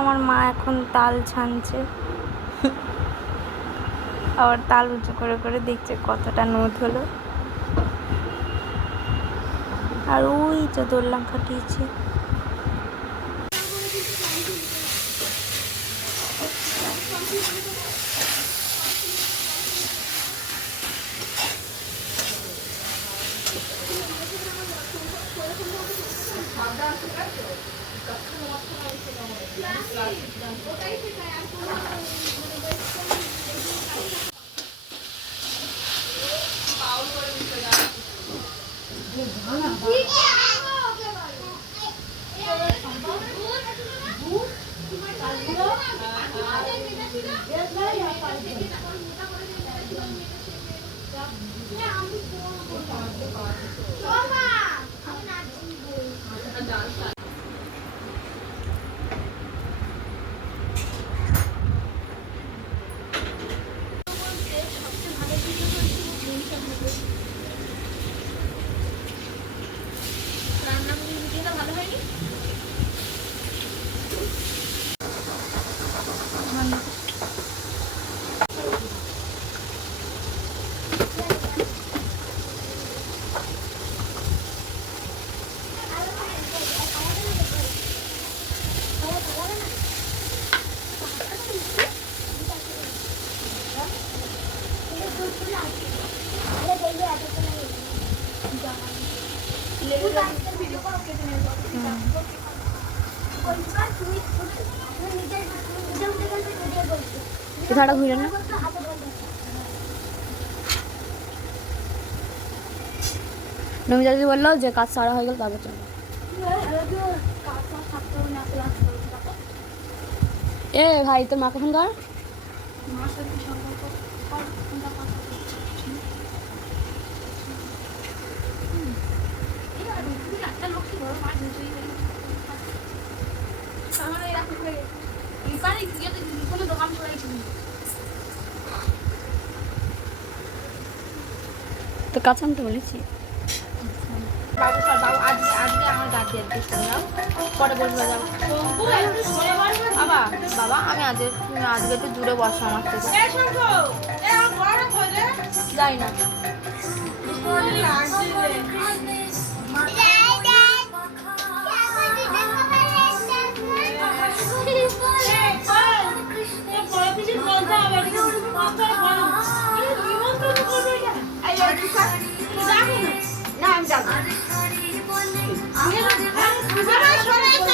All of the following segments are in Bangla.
আমার মা এখন তাল ছানছে, আবার তাল উঁচু করে করে দেখছে কতটা নোট হলো। আর ওই যে দোলনা খাটিয়েছে। কোথাটা ঘুরে না নমিতা দিদি বললো যে কাজ সারা হয়ে গেল তারপর চলো। এ ভাই তোর মাকে ফোন কর। তো কাছে আনতে বলেছি। বাবু স্যার বাবু আজকে আমার গাড়ি দিয়ে শুনলাম পরে বসবে যাবো বাবা বাবা আমি আজকে একটু দূরে বসো আমার থেকে যাই না না আমি যাবো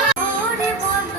খেলাটা ধরে বন্ধ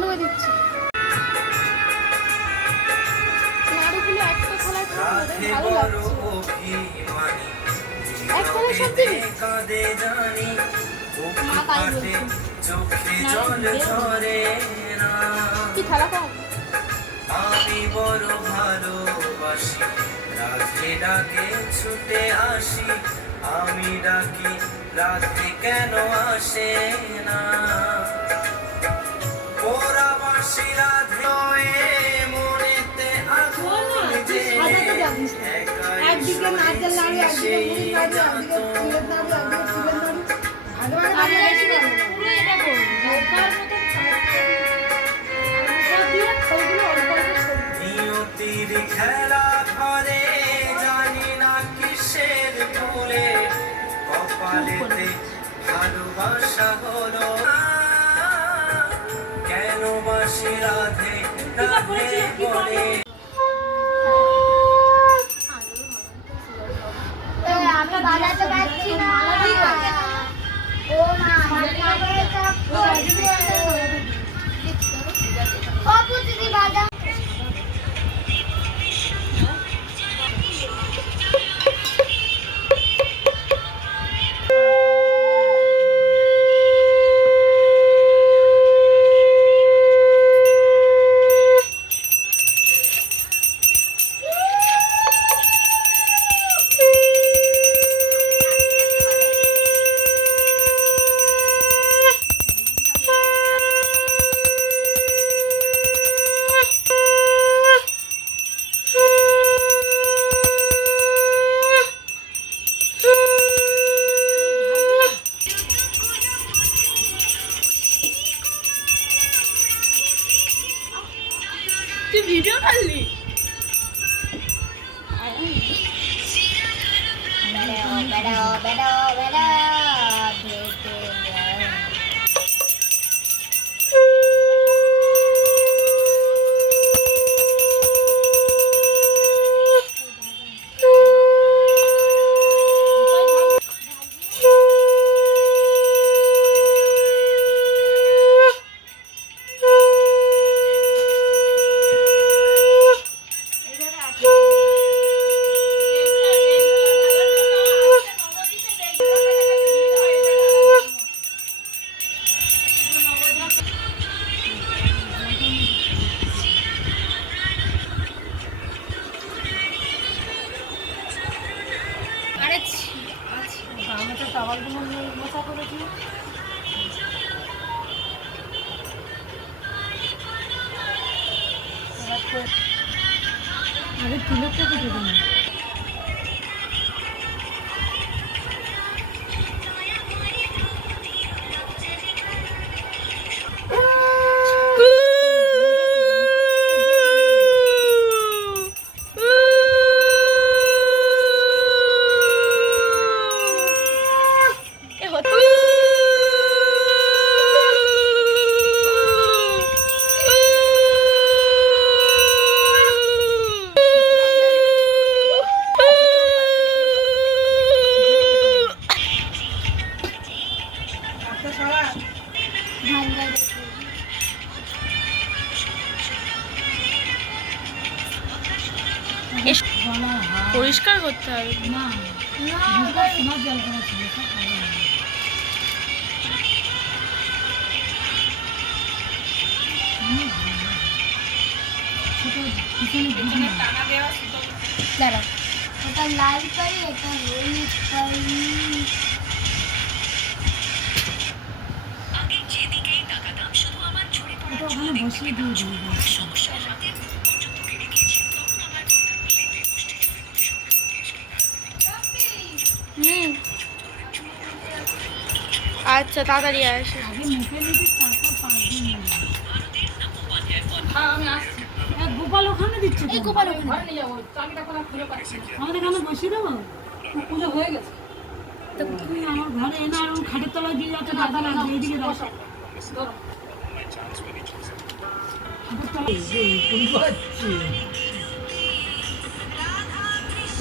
করে দিচ্ছি ভালো লাগছে এক তলায় সব দিবি মা তাই বলছে কি খেলা কম আমি বড় ভালোবাসি রাতে ডাকে ছুটে আসি আমি ডাকি রাতে কেন আসে না ওরা বাসি রাধে মনেতে আগুন একদিকে নারকেল নাড়ু একদিকে মুড়ি নাড়ু একদিকে ফুলের নাড়ু একদিকে ফুলের নাড়ু পুরো এটা করব স্মৃতির খেলা ঘরে জানি না কিসের ভুলে কপালেতে ভালোবাসা হলো না। কেন বাসি রাধে রাধে বলে আমি বাজাতে পারছি না ও মা বাবু দিদি বাজা তুই ভিডিও করলি? বেড়ো বেড়ো বেড়ো ভেটে যায় আরে তিলকটা তো দেবো না। পরিষ্কার করতে হবে না তোমার জল করা ছিল সব ভালো হবে। দাঁড়াও এটা লাল পাই এটা হলুদ পাই এটা ওখানে বসিয়ে দিয়ে দিই। আচ্ছা তাড়াতাড়ি আসে। আগে মুখে নিবি তারপর পাঁচ দিন নিবি। গোপাল ওখানে দিচ্ছে তো। গোপাল ওখানে। ঘরে নিয়ে যাবো চাবিটা কোনো খুঁজে পাচ্ছি না। আমাদের এখানে বসিয়ে দেবো পুজো হয়ে গেছে তো তুমি আমার ঘরে এনে আর খাটের তলায় দিয়ে যাচ্ছে দাদা লাগবে এইদিকে বসো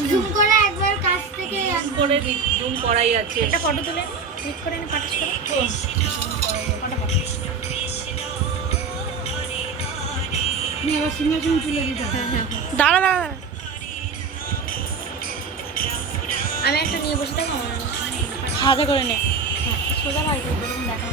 জুম করে একবার কাছ থেকে করে জুম করাই আছে। একটা ফটো তুলে ক্লিক করে এনে পাঠাস করো। তুমি এবার সিংহাসন তুলে দিতে দাঁড়া দাঁড়া, আমি একটা নিয়ে বসে থাকো, হাতে করে নে সোজা বাড়ি করে দেখা